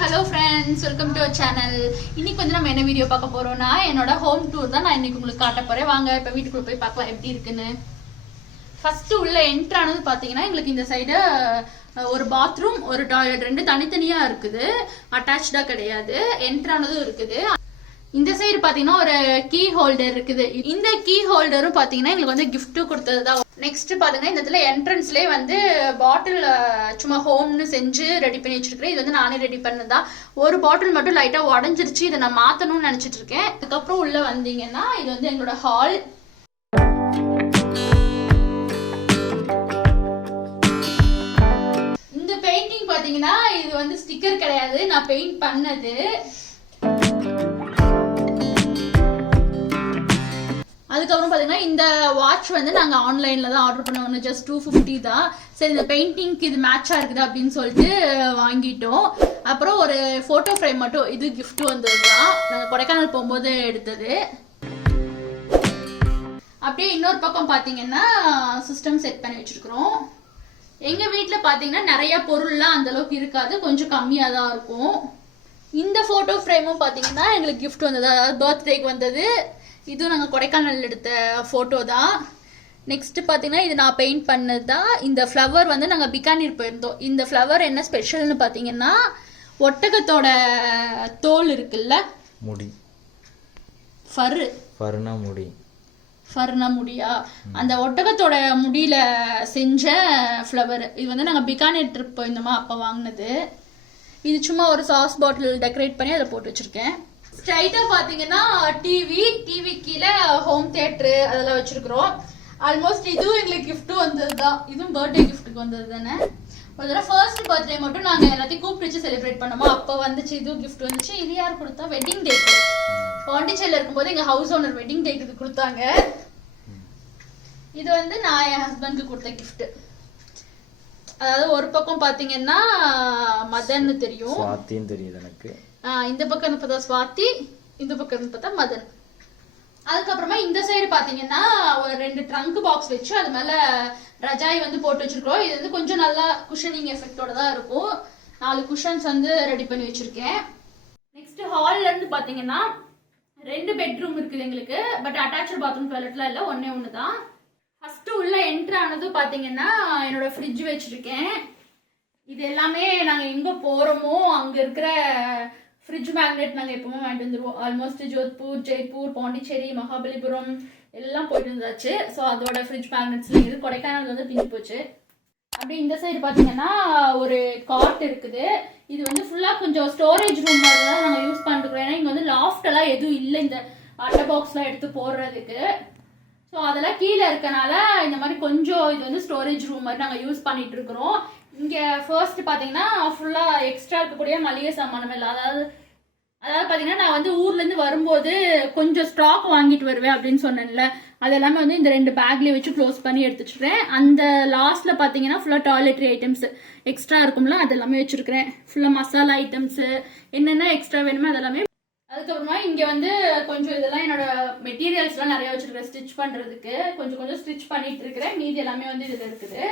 hello friends, welcome to our channel. இன்னைக்கு வந்து நம்ம என்ன வீடியோ பார்க்க போறோம்னா என்னோட ஹோம் டூர் தான் நான் இன்னைக்கு உங்களுக்கு காட்ட போறேன். வாங்க இப்ப வீட்டுக்குள்ள போய் பார்க்கலாம் எப்படி இருக்குன்னு. ஃபர்ஸ்ட் உள்ள என்ட்ரு ஆனது பாத்தீங்கன்னா உங்களுக்கு இந்த சைடு ஒரு பாத்ரூம் ஒரு டாய்லெட் ரெண்டு தனித்தனியா இருக்குது, அட்டாச்சா கிடையாது. என்ட்ரு ஆனதும் இருக்குது. இந்த சைடு பாத்தீங்கன்னா ஒரு கீ ஹோல்டர் இருக்குது. இந்த கீ ஹோல்டரும் பாத்தீங்கன்னா எங்களுக்கு வந்து கிஃப்ட் கொடுத்ததுதான். நெக்ஸ்ட் பாத்தீங்கன்னா இந்த இடத்துல என்ட்ரன்ஸ்லயே வந்து பாட்டில் சும்மா ஹோம்னு செஞ்சு ரெடி பண்ணி வச்சிருக்கேன். இது வந்து நானே ரெடி பண்ணதான். ஒரு பாட்டில் மட்டும் லைட்டா உடஞ்சிருச்சு, இதை நான் மாத்தணும்னு நினைச்சிட்டு இருக்கேன். அதுக்கப்புறம் உள்ள வந்தீங்கன்னா இது வந்து எங்களோட ஹால். இந்த பெயிண்டிங் பாத்தீங்கன்னா இது வந்து ஸ்டிக்கர் கிடையாது, நான் பெயிண்ட் பண்ணது. அதுக்கப்புறம் பாத்தீங்கன்னா இந்த வாட்ச் வந்து நாங்க ஆன்லைன்ல தான் ஆர்டர் பண்ணுவோம். ஜஸ்ட் 250 தான். சரி இந்த பெயிண்டிங்க்கு இது மேட்சா இருக்குது அப்படின்னு சொல்லிட்டு வாங்கிட்டோம். அப்புறம் ஒரு போட்டோ ஃப்ரேம் மட்டும் இது கிஃப்ட் வந்ததுதான், நாங்க கொடைக்கானல் போகும்போது எடுத்தது. அப்படியே இன்னொரு பக்கம் பாத்தீங்கன்னா சிஸ்டம் செட் பண்ணி வச்சிருக்கிறோம். எங்க வீட்டுல பாத்தீங்கன்னா நிறைய பொருள்லாம் அந்த அளவுக்கு இருக்காது, கொஞ்சம் கம்மியா தான் இருக்கும். இந்த போட்டோ ஃப்ரேமும் பாத்தீங்கன்னா எங்களுக்கு கிஃப்ட் வந்தது, அதாவது பர்த்டேக்கு வந்தது. இதுவும் நாங்கள் கொடைக்கானல் எடுத்த ஃபோட்டோ தான். நெக்ஸ்ட் பார்த்தீங்கன்னா இது நான் பெயிண்ட் பண்ணது தான். இந்த ஃப்ளவர் வந்து நாங்கள் பிகானீர் போயிருந்தோம். இந்த ஃப்ளவர் என்ன ஸ்பெஷல்னு பார்த்தீங்கன்னா ஒட்டகத்தோட தோல் இருக்குல்ல, முடி, ஃபர்னா முடியா, அந்த ஒட்டகத்தோட முடியில செஞ்ச ஃப்ளவர். இது வந்து நாங்கள் பிகானீர் ட்ரிப் போயிருந்தோமா அப்போ வாங்கினது. இது சும்மா ஒரு சாஸ் பாட்டில் டெக்கரேட் பண்ணி அதை போட்டு வச்சிருக்கேன். ஸ்ட்ரைட்டா பாத்தீங்கன்னா டிவி கீழே ஹோம் தியேட்டர் அதெல்லாம் வச்சிருக்கிறோம். ஆல்மோஸ்ட் இதுவும் எங்களுக்கு கிஃப்ட் வந்ததுதான். இதுவும் பர்த்டே கிஃப்ட்டுக்கு வந்தது தானே. ஒரு தடவை ஃபர்ஸ்ட் பர்த்டே மட்டும் நாங்க எல்லாத்தையும் கூப்பிட்டு வச்சு செலிப்ரேட் பண்ணோமா, அப்ப வந்துச்சு இதுவும் கிஃப்ட் வந்துச்சு. இது யார் கொடுத்தா? வெட்டிங் டேக்கு பாண்டிச்சேரியில இருக்கும்போது எங்க ஹவுஸ் ஓனர் வெட்டிங் டேக்கு கொடுத்தாங்க. இது வந்து நான் என் ஹஸ்பண்டுக்கு கொடுத்த கிஃப்ட். அதாவது ஒரு பக்கம் பாத்தீங்கன்னா மதன்னு தெரியும், தெரியுது எனக்கு. இந்த பக்கம் பார்த்தா ஸ்வாதி, இந்த பக்கம் பார்த்தா மதன். அதுக்கப்புறமா இந்த சைடு பாத்தீங்கன்னா ஒரு 2 ட்ரங்க் பாக்ஸ் வச்சு அது மேல ரஜாய் வந்து போட்டு வச்சிருக்கோம். இது வந்து கொஞ்சம் நல்லா குஷனிங் எஃபெக்டோட தான் இருக்கும். 4 குஷன்ஸ் வந்து ரெடி பண்ணி வச்சிருக்கேன். நெக்ஸ்ட் ஹால்ல இருந்து பாத்தீங்கன்னா 2 பெட்ரூம் இருக்குது எங்களுக்கு. பட் அட்டாச்சு பாத்ரூம் டாய்லெட்லாம் இல்ல, ஒண்ணு தான். ஃபர்ஸ்ட் உள்ள என்ட்ரு ஆனது பாத்தீங்கன்னா என்னோட ஃப்ரிட்ஜ் வச்சிருக்கேன். இது எல்லாமே நாங்க எங்க போறோமோ அங்க இருக்கிற ஃப்ரிட்ஜ் மேக்னெட் நாங்கள் எப்பவுமே வாங்கிட்டு வந்துருவோம். ஆல்மோஸ்ட் ஜோத்பூர், ஜெய்ப்பூர், பாண்டிச்சேரி, மகாபலிபுரம் எல்லாம் போயிட்டு இருந்தாச்சு. ஸோ அதோட ஃப்ரிட்ஜ் மேக்னெட்ஸ்ல இது கொடைக்கானல் வந்து பிஞ்சு போச்சு. அப்படியே இந்த சைடு பார்த்தீங்கன்னா ஒரு காட் இருக்குது. இது வந்து ஃபுல்லாக கொஞ்சம் ஸ்டோரேஜ் ரூம் மாதிரி தான் நாங்கள் யூஸ் பண்ணிருக்கிறோம். ஏன்னா இங்கே வந்து லாஃப்ட் எல்லாம் எதுவும் இல்லை இந்த அட்டை பாக்ஸ்லாம் எடுத்து போடுறதுக்கு. ஸோ அதெல்லாம் கீழே இருக்கனால இந்த மாதிரி கொஞ்சம் இது வந்து ஸ்டோரேஜ் ரூம் மாதிரி நாங்கள் யூஸ் பண்ணிட்டு இருக்கிறோம். இங்கே ஃபர்ஸ்ட் பார்த்தீங்கன்னா ஃபுல்லாக எக்ஸ்ட்ரா இருக்கக்கூடிய மளிகை சாமானம் இல்லை. அதாவது பார்த்தீங்கன்னா நான் வந்து ஊர்லேருந்து வரும்போது கொஞ்சம் ஸ்டாக் வாங்கிட்டு வருவேன் அப்படின்னு சொன்னேன்ல, அது எல்லாமே வந்து இந்த 2 பேக்லேயே வச்சு க்ளோஸ் பண்ணி எடுத்துச்சுக்கிறேன். அந்த லாஸ்ட்ல பார்த்தீங்கன்னா ஃபுல்லாக டாய்லெட்ரி ஐட்டம்ஸ் எக்ஸ்ட்ரா இருக்கும்ல அது எல்லாமே வச்சிருக்கிறேன். ஃபுல்லாக மசாலா ஐட்டம்ஸு என்னென்ன எக்ஸ்ட்ரா வேணுமோ அதெல்லாமே. அதுக்கப்புறமா இங்கே வந்து கொஞ்சம் இதெல்லாம் என்னோட மெட்டீரியல்ஸ்லாம் நிறைய வச்சிருக்கிறேன் ஸ்டிச் பண்ணுறதுக்கு. கொஞ்சம் ஸ்டிச் பண்ணிட்டு இருக்கிறேன். மீதி எல்லாமே வந்து இதில் இருக்குது.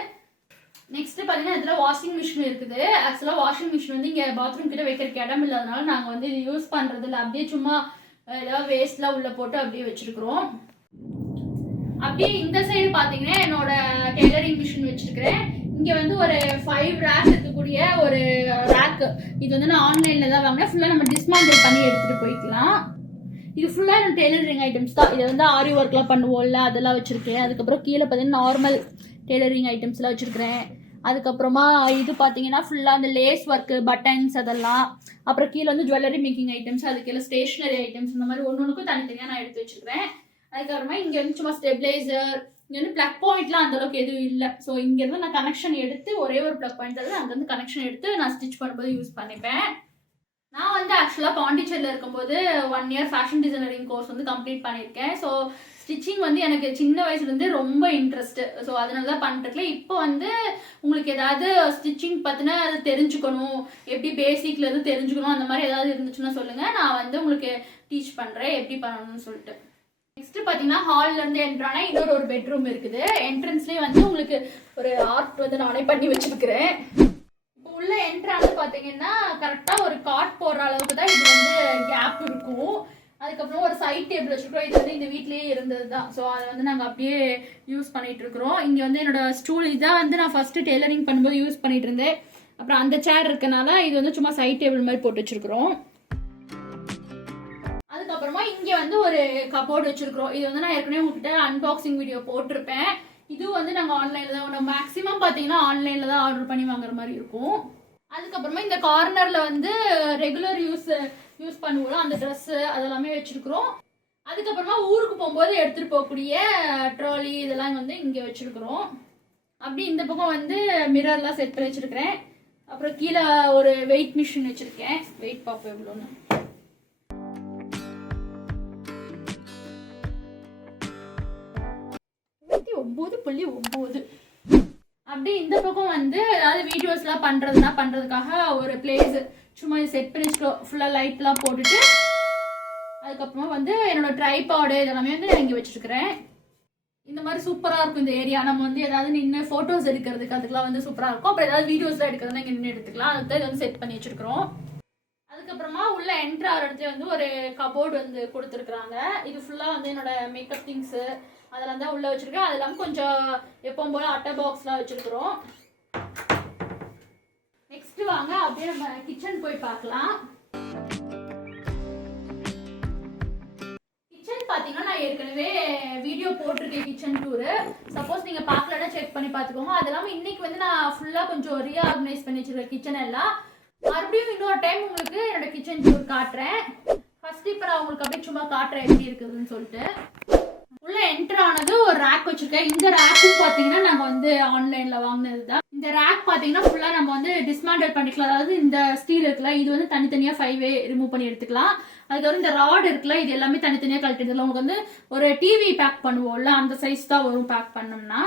நெக்ஸ்ட் பாத்தீங்கன்னா இதுல வாஷிங் மிஷின் இருக்குது. ஆக்சுவலா வாஷிங் மிஷின் வந்து இங்க பாத்ரூம் கிட்ட வைக்கிறதுக்கு இடம் இல்லாதனால நாங்க வந்து இது யூஸ் பண்றது இல்லை. அப்படியே சும்மா ஏதாவது வேஸ்ட்லாம் உள்ள போட்டு அப்படியே வச்சிருக்கிறோம். அப்படியே இந்த சைடு பாத்தீங்கன்னா என்னோட டெய்லரிங் மிஷின் வச்சிருக்கிறேன். இங்க வந்து ஒரு 5 ரேக் இருக்கக்கூடிய ஒரு ரேக். இது வந்து நான் ஆன்லைன்ல தான் வாங்கினேன். ஃபுல்லா நம்ம டிஸ்மேண்டில் பண்ணி எடுத்துட்டு போய்க்கலாம். இது ஃபுல்லா நம்ம டெய்லரிங் ஐட்டம்ஸ் தான். இது வந்து ஆரி ஒர்க்லாம் பண்ணுவோம்ல அதெல்லாம் வச்சிருக்கேன். அதுக்கப்புறம் கீழே பார்த்தீங்கன்னா நார்மல் டெய்லரிங் ஐட்டம்ஸ்லாம் வச்சிருக்கிறேன். அதுக்கப்புறமா இது பார்த்தீங்கன்னா ஃபுல்லாக அந்த லேஸ் ஒர்க்கு, பட்டன்ஸ் அதெல்லாம். அப்புறம் கீழே வந்து ஜுவல்லரி மேக்கிங் ஐட்டம்ஸ், அதுக்கீழே ஸ்டேஷனரி ஐட்டம்ஸ், இந்த மாதிரி ஒன்றுக்கும் தனித்தனியாக நான் எடுத்து வச்சிருக்கிறேன். அதுக்கப்புறமா இங்கே வந்து சும்மா ஸ்டெபிளைசர், இங்கே வந்து பிளக் பாயிண்ட்லாம் அந்தளவுக்கு எதுவும் இல்லை. ஸோ இங்கேருந்து நான் கனெக்ஷன் எடுத்து ஒரே ஒரு பிளக் பாயிண்ட் தான் அங்கேருந்து கனெக்ஷன் எடுத்து நான் ஸ்டிச் பண்ணும்போது யூஸ் பண்ணிப்பேன். நான் வந்து ஆக்சுவலாக பாண்டிச்சேரியில் இருக்கும்போது 1 இயர் ஃபேஷன் டிசைனரிங் கோர்ஸ் வந்து கம்ப்ளீட் பண்ணியிருக்கேன். ஸோ ஸ்டிச்சிங் வந்து எனக்கு சின்ன வயசுலேருந்து ரொம்ப இன்ட்ரெஸ்ட். ஸோ அதனால தான் பண்ணிட்டுருக்கேன். இப்போ வந்து உங்களுக்கு ஏதாவது ஸ்டிச்சிங் பற்றின அது தெரிஞ்சுக்கணும், எப்படி பேசிக்லேருந்து தெரிஞ்சுக்கணும் அந்த மாதிரி ஏதாவது இருந்துச்சுன்னா சொல்லுங்கள், நான் வந்து உங்களுக்கு டீச் பண்ணுறேன் எப்படி பண்ணணும்னு சொல்லிட்டு. நெக்ஸ்ட் பார்த்தீங்கன்னா ஹால்லேருந்து என்ட்ரானா இன்னொரு ஒரு பெட்ரூம் இருக்குது. என்ட்ரன்ஸ்லேயே வந்து உங்களுக்கு ஒரு ஆர்ட் வந்து நானே பண்ணி வச்சிருக்கிறேன். உள்ள என்ட்ரானு பாத்தீங்கன்னா கரெக்டா ஒரு காட் போடுற அளவுக்கு தான் இது வந்து கேப் இருக்கும். அதுக்கப்புறம் ஒரு சைட் டேபிள் வச்சுருக்கோம். இது வந்து இந்த வீட்லேயே இருந்தது தான். ஸோ அதை வந்து நாங்கள் அப்படியே யூஸ் பண்ணிட்டு இருக்கிறோம். இங்கே வந்து என்னோட ஸ்டூல் இதான் வந்து நான் ஃபர்ஸ்ட் டெய்லரிங் பண்ணும்போது யூஸ் பண்ணிட்டு இருந்தேன். அப்புறம் அந்த சேர் இருக்கனால இது வந்து சும்மா சைட் டேபிள் மாதிரி போட்டு வச்சிருக்கிறோம். அதுக்கப்புறமா இங்கே வந்து ஒரு கபோர்டு வச்சிருக்கிறோம். இது வந்து நான் ஏற்கனவே உங்ககிட்ட அன்பாக்சிங் வீடியோ போட்டிருப்பேன். இதுவும் வந்து நாங்கள் ஆன்லைனில் தான் மேக்ஸிமம் பார்த்தீங்கன்னா ஆன்லைனில் தான் ஆர்டர் பண்ணி வாங்குற மாதிரி இருக்கும். அதுக்கப்புறமா இந்த கார்னரில் வந்து ரெகுலர் யூஸ் பண்ணுவோம் அந்த ட்ரெஸ்ஸு அதெல்லாமே வச்சுருக்குறோம். அதுக்கப்புறமா ஊருக்கு போகும்போது எடுத்துகிட்டு போகக்கூடிய ட்ராலி இதெல்லாம் வந்து இங்கே வச்சுருக்குறோம். அப்படி இந்த பக்கம் வந்து மிரர்லாம் செட் பண்ணி வச்சுருக்கிறேன். அப்புறம் கீழே ஒரு வெயிட் மிஷின் வச்சுருக்கேன். வெயிட் பார்ப்போம் எவ்வளோன்னு. 9.9. அப்படி இந்த பக்கம் வந்து ஏதாவது வீடியோஸ்லாம் பண்ணுறதுக்காக ஒரு பிளேஸ் சும்மா செட் பண்ணி வச்சுக்கோ. ஃபுல்லாக லைட்லாம் போட்டுட்டு அதுக்கப்புறமா வந்து என்னோட ட்ரைபாடு இதெல்லாமே வந்து நான் இங்கே வச்சுருக்கிறேன். இந்த மாதிரி சூப்பராக இருக்கும் இந்த ஏரியா. நம்ம வந்து ஏதாவது நின்று ஃபோட்டோஸ் எடுக்கிறதுக்கு அதுக்கெலாம் வந்து சூப்பராக இருக்கும். அப்புறம் ஏதாவது வீடியோஸ்லாம் எடுக்கிறதுனா இங்கே நின்று எடுத்துக்கலாம். அதுதான் இதை வந்து செட் பண்ணி வச்சுருக்கிறோம். அதுக்கப்புறமா உள்ள என்ட்ரு ஆகிற இடத்துல வந்து ஒரு கபோர்டு வந்து கொடுத்துருக்குறாங்க. இது ஃபுல்லாக வந்து என்னோட மேக்கப் திங்ஸு அதெல்லாம் தான் உள்ளே வச்சுருக்கேன். அது இல்லாமல் கொஞ்சம் எப்பவும் போல் அட்டை பாக்ஸ்லாம் வச்சுருக்குறோம். நெக்ஸ்ட் வாங்க அப்படியே நம்ம கிச்சன் போய் பார்க்கலாம். கிச்சன் பார்த்தீங்கன்னா நான் ஏற்கனவே வீடியோ போட்டிருக்கேன் கிச்சன் டூரு. சப்போஸ் நீங்கள் பார்க்கலன்னா செக் பண்ணி பார்த்துக்கோங்க. அது இல்லாமல் இன்னைக்கு வந்து நான் ஃபுல்லாக கொஞ்சம் ரீஆர்கனைஸ் பண்ணி வச்சுருக்கேன் கிச்சன் எல்லாம். மறுபடியும் இன்னொரு டைம் உங்களுக்கு என்னோட கிச்சன் டூர் காட்டுறேன். ஃபர்ஸ்ட் இப்போ நான் உங்களுக்கு அப்படியே சும்மா காட்டுறேன் எப்படி இருக்குதுன்னு சொல்லிட்டு. உள்ள என்டர் ஆனது ஒரு ரேக் வச்சிருக்கேன். இந்த ரேக்கும் பார்த்தீங்கன்னா நாங்கள் வந்து ஆன்லைனில் வாங்கினது தான். இந்த ரேக் பார்த்தீங்கன்னா ஃபுல்லாக நம்ம வந்து டிஸ்மேண்டில் பண்ணிக்கலாம். அதாவது இந்த ஸ்டீல் இருக்குல்ல இது வந்து தனித்தனியாக 5 ரிமூவ் பண்ணி எடுத்துக்கலாம். அதுக்கப்புறம் இந்த ராட் இருக்குல்ல இது எல்லாமே தனித்தனியாக கழட்டி எடுத்துக்கலாம். உங்களுக்கு வந்து ஒரு டிவி பேக் பண்ணுவோம்ல அந்த சைஸ் தான் வரும் பேக் பண்ணோம்னா.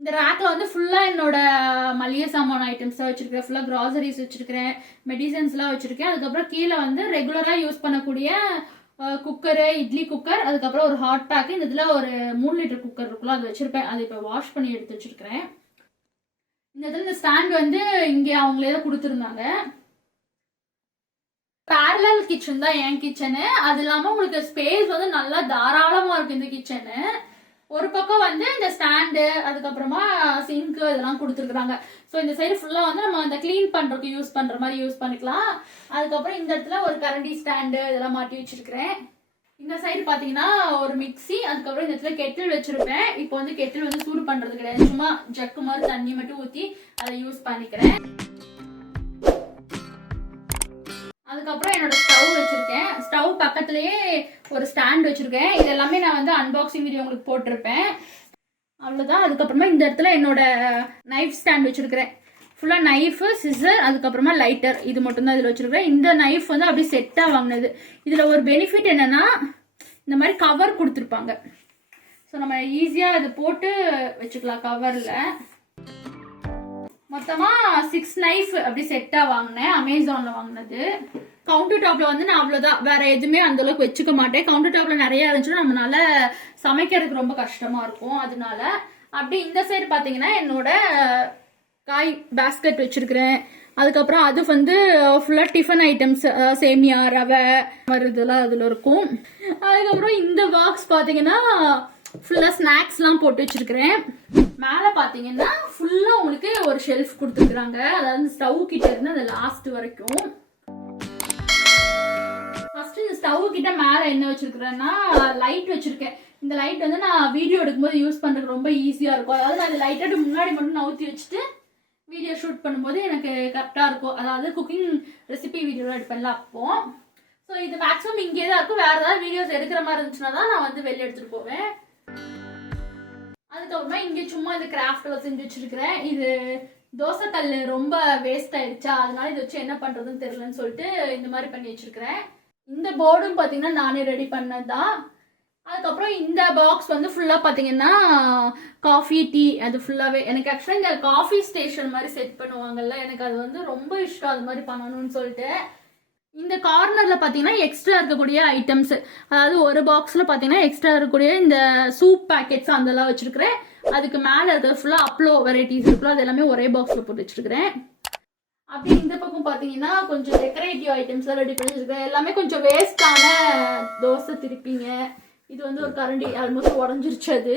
இந்த ரேக்கில் வந்து ஃபுல்லாக என்னோட மளிகை சாமான ஐட்டம்ஸ் தான் வச்சுருக்கேன். ஃபுல்லாக க்ராசரிஸ் வச்சுருக்கிறேன், மெடிசன்ஸ்லாம் வச்சுருக்கேன். அதுக்கப்புறம் கீழே வந்து ரெகுலராக யூஸ் பண்ணக்கூடிய குக்கரு, இட்லி குக்கர், அதுக்கப்புறம் ஒரு ஹாட் பேக்கு. இந்த இதில் ஒரு 3 லிட்டர் குக்கர் இருக்குல்ல அது வச்சுருப்பேன். அது இப்போ வாஷ் பண்ணி எடுத்து வச்சுருக்கிறேன். இந்த இதில் இந்த ஸ்டாண்ட் வந்து இங்கே அவங்களே தான் கொடுத்துருந்தாங்க. பேரலல் கிச்சன் தான் என் கிச்சனு. அது இல்லாமல் உங்களுக்கு ஸ்பேஸ் வந்து நல்லா தாராளமாக இருக்கும் இந்த கிச்சனு. ஒரு பக்கம் வந்து இந்த ஸ்டாண்டு அதுக்கப்புறமா சிங்க்கு இதெல்லாம் கொடுத்துருக்குறாங்க. ஸோ இந்த சைடு ஃபுல்லாக வந்து நம்ம அந்த க்ளீன் பண்ணுறதுக்கு யூஸ் பண்ணுற மாதிரி யூஸ் பண்ணிக்கலாம். அதுக்கப்புறம் இந்த இடத்துல ஒரு கரண்டி ஸ்டாண்டு இதெல்லாம் மாட்டி வச்சிருக்கிறேன். இந்த சைடு பார்த்தீங்கன்னா ஒரு மிக்சி, அதுக்கப்புறம் இந்த இடத்துல கெட்டில் வச்சிருப்பேன். இப்போ வந்து கெட்டில் வந்து சூடு பண்ணுறது கிடையாது, சும்மா ஜக்கு மாதிரி தண்ணி மட்டும் ஊற்றி அதை யூஸ் பண்ணிக்கிறேன். அதுக்கப்புறம் என்னோட ஸ்டவ் வச்சிருக்கேன். ஸ்டவ் பக்கத்துலயே ஒரு ஸ்டாண்ட் வச்சிருக்கேன். இது எல்லாமே நான் வந்து அன்பாக்சிங் வீடியோ உங்களுக்கு போட்டிருப்பேன். அவ்வளோதான். அதுக்கப்புறமா இந்த இடத்துல என்னோட நைஃப் ஸ்டாண்ட் வச்சிருக்கிறேன். ஃபுல்லாக நைஃபு, சிசர், அதுக்கப்புறமா லைட்டர் இது மட்டும்தான் இதில் வச்சிருக்கிறேன். இந்த நைஃப் வந்து அப்படியே செட்டாக வாங்கினது. இதில் ஒரு பெனிஃபிட் என்னன்னா இந்த மாதிரி கவர் கொடுத்துருப்பாங்க. ஸோ நம்ம ஈஸியாக இது போட்டு வச்சுக்கலாம் கவரில். மொத்தமாக 6 நைஃப் அப்படி செட்டாக வாங்கினேன், அமேசானில் வாங்கினது. கவுண்டர் டாப்ல வந்து நான் அவ்வளோதான், வேற எதுவுமே அந்த அளவுக்கு வச்சுக்க மாட்டேன். கவுண்டர் டாப்ல நிறைய இருந்துச்சுன்னா நம்மளால சமைக்கிறதுக்கு ரொம்ப கஷ்டமா இருக்கும். அதனால அப்படி இந்த சைடு பார்த்தீங்கன்னா என்னோட காய் பேஸ்கெட் வச்சிருக்கிறேன். அதுக்கப்புறம் அது வந்து ஃபுல்லாக டிஃபன் ஐட்டம்ஸ், சேமியா, ரவை இதெல்லாம் அதில் இருக்கும். அதுக்கப்புறம் இந்த பாக்ஸ் பார்த்தீங்கன்னா ஃபுல்லாக ஸ்நாக்ஸ்லாம் போட்டு வச்சிருக்கிறேன். மேலே பார்த்தீங்கன்னா ஃபுல்லாக உங்களுக்கு ஒரு ஷெல்ஃப் கொடுத்துருக்குறாங்க. அதாவது ஸ்டவ் கிட்ட இருந்து அந்த லாஸ்ட் வரைக்கும். ஃபர்ஸ்ட் இந்த ஸ்டவ் கிட்ட மேலே என்ன வச்சிருக்கிறேன்னா லைட் வச்சிருக்கேன். இந்த லைட் வந்து நான் வீடியோ எடுக்கும்போது யூஸ் பண்ணுறதுக்கு ரொம்ப ஈஸியாக இருக்கும். அதாவது நான் இந்த லைட்டாக முன்னாடி மட்டும் நவுத்தி வச்சுட்டு வீடியோ ஷூட் பண்ணும்போது எனக்கு கரெக்டாக இருக்கும். அதாவது குக்கிங் ரெசிபி வீடியோலாம் எடுப்பேன்ல அப்போ. ஸோ இது மேக்ஸிமம் இங்கே தான் இருக்கும். வேறு ஏதாவது வீடியோஸ் எடுக்கிற மாதிரி இருந்துச்சுன்னா தான் நான் வந்து வெளியே எடுத்துகிட்டு போவேன். அதுக்கப்புறமா இங்கே சும்மா இந்த கிராஃப்ட் செஞ்சு வச்சிருக்கிறேன். இது தோசைக்கல் ரொம்ப வேஸ்ட் ஆயிடுச்சா, அதனால இதை வச்சு என்ன பண்ணுறதுன்னு தெரியலன்னு சொல்லிட்டு இந்த மாதிரி பண்ணி வச்சிருக்கிறேன். இந்த போர்டும் பார்த்தீங்கன்னா நானே ரெடி பண்ணது தான். அதுக்கப்புறம் இந்த பாக்ஸ் வந்து ஃபுல்லாக பார்த்தீங்கன்னா காஃபி, டீ, அது ஃபுல்லாகவே எனக்கு ஆக்சுவலாக இந்த காஃபி ஸ்டேஷன் மாதிரி செட் பண்ணுவாங்கல்ல, எனக்கு அது வந்து ரொம்ப இஷ்டம் அது மாதிரி பண்ணணும்னு சொல்லிட்டு. இந்த கார்னரில் பார்த்தீங்கன்னா எக்ஸ்ட்ரா இருக்கக்கூடிய ஐட்டம்ஸ், அதாவது ஒரு பாக்ஸில் பார்த்தீங்கன்னா எக்ஸ்ட்ரா இருக்கக்கூடிய இந்த சூப் பேக்கெட்ஸ் அதெல்லாம் வச்சுருக்கிறேன். அதுக்கு மேலே இருக்கிற ஃபுல்லாக அப்ளோ வெரைட்டிஸ் இருக்குல்ல அது எல்லாமே ஒரே பாக்ஸில் போட்டு வச்சுருக்கிறேன். அப்படி இந்த பக்கம் பார்த்தீங்கன்னா கொஞ்சம் டெக்கரேட்டிவ் ஐட்டம்ஸ்லாம் ரெடி பண்ணி வச்சிருக்கேன். எல்லாமே கொஞ்சம் வேஸ்டான தோசை திருப்பிங்க. இது வந்து ஒரு கரண்டி ஆல்மோஸ்ட் உடஞ்சிருச்சு. அது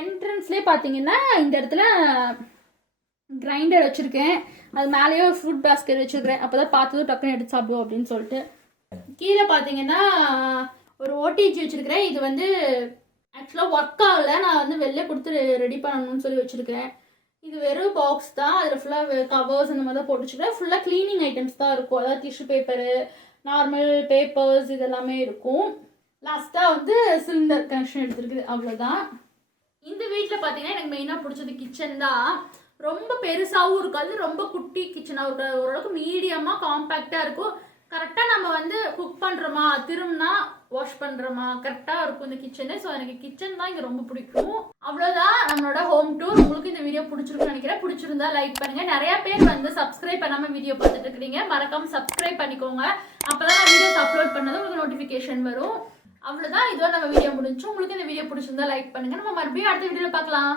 என்ட்ரன்ஸ்லேயே பார்த்தீங்கன்னா இந்த இடத்துல கிரைண்டர் வச்சுருக்கேன். அது மேலேயே ஒரு ஃப்ரூட் பாஸ்கெட் வச்சுருக்கிறேன். அப்போ தான் பார்த்ததும் டக்குன்னு எடுத்து சாப்பிடுவோம் அப்படின்னு சொல்லிட்டு. கீழே பார்த்தீங்கன்னா ஒரு ஓடிஜி வச்சுருக்கிறேன். இது வந்து ஆக்சுவலாக ஒர்க் ஆகலை. நான் வந்து வெளில கொடுத்து ரெடி பண்ணணும்னு சொல்லி வச்சுருக்கிறேன். இது வெறும் பாக்ஸ் தான். அதில் ஃபுல்லாக கவர்ஸ் அந்த மாதிரி தான் போட்டு வச்சுருக்கேன். ஃபுல்லாக க்ளீனிங் ஐட்டம்ஸ் தான் இருக்கும். அதாவது டிஷ்யூ பேப்பரு, நார்மல் பேப்பர்ஸ் இதெல்லாமே இருக்கும். லாஸ்ட்டாக வந்து சிலிண்டர் கனெக்ஷன் எடுத்துருக்குது. அவ்வளோதான். இந்த வீட்டில் பார்த்தீங்கன்னா எனக்கு மெயினாக பிடிச்சது கிச்சன் தான். ரொம்ப பெருசாகவும் இருக்காது, ரொம்ப குட்டி கிச்சனாகவும் இருக்காது. ஓரளவுக்கு மீடியமாக காம்பேக்டாக இருக்கும். கரெக்டாக நம்ம வந்து குக் பண்ணுறோமா, திரும்பினா வாஷ் பண்ணுறோமா, கரெக்டாக இருக்கும் இந்த கிச்சனு. ஸோ எனக்கு கிச்சன் தான் இங்கே ரொம்ப பிடிக்கும். அவ்வளோதான் நம்மளோட ஹோம் டூர். உங்களுக்கு இந்த வீடியோ பிடிச்சிருக்குன்னு நினைக்கிறேன். பிடிச்சிருந்தா லைக் பண்ணுங்கள். நிறைய பேர் வந்து சப்ஸ்கிரைப் பண்ணாமல் வீடியோ பார்த்துட்டு இருக்கிறீங்க. மறக்காம சப்ஸ்கிரைப் பண்ணிக்கோங்க. அப்போ தான் நான் வீடியோஸ் அப்லோட் பண்ணதும் உங்களுக்கு நோட்டிஃபிகேஷன் வரும். அவ்வளோதான். இதோ நம்ம வீடியோ முடிஞ்சு. உங்களுக்கு இந்த வீடியோ பிடிச்சிருந்தா லைக் பண்ணுங்கள். நம்ம மறுபடியும் அடுத்த வீடியோவில் பார்க்கலாம்.